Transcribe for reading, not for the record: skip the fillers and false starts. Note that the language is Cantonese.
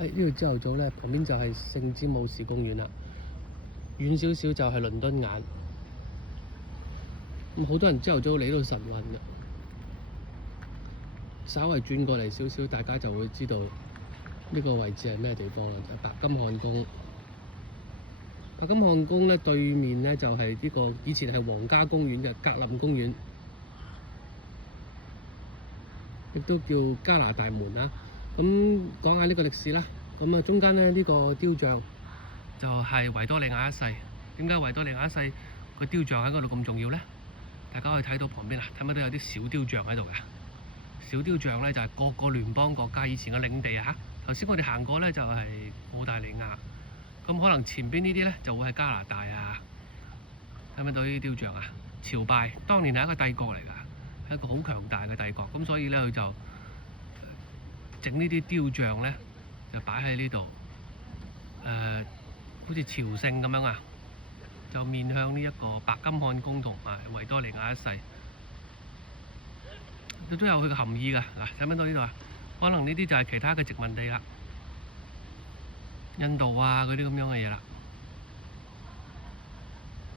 喺呢度朝頭早咧，旁邊就係聖詹姆士公園啦，遠少少就係倫敦眼。咁好多人朝頭早嚟呢度晨運嘅，稍為轉過嚟少少，大家就會知道呢個位置係咩地方啦，就係白金漢宮。白金漢宮咧對面咧就係呢個以前係皇家公園嘅格林公園，亦都叫加拿大門啦。咁講下呢個歷史啦。咁啊，中間咧呢個雕像就係維多利亞一世。點解維多利亞一世個雕像喺嗰度咁重要咧？大家可以睇到旁邊啊，睇唔睇到有啲小雕像喺度嘅？小雕像咧就係各個聯邦國家以前嘅領地啊。頭先我哋行過咧就係澳大利亞，咁可能前邊呢啲咧就會係加拿大啊。睇唔睇到呢啲雕像啊？朝拜當年係一個帝國嚟㗎，係一個好強大嘅帝國，咁所以咧佢就整呢啲雕像咧就擺喺呢度，好似朝聖咁樣啊，就面向呢一個白金漢宮同埋維多利亞一世，都有佢嘅含義㗎。嗱，睇唔睇到呢度啊？可能呢啲就係其他嘅殖民地啦，印度啊嗰啲咁樣嘅嘢啦。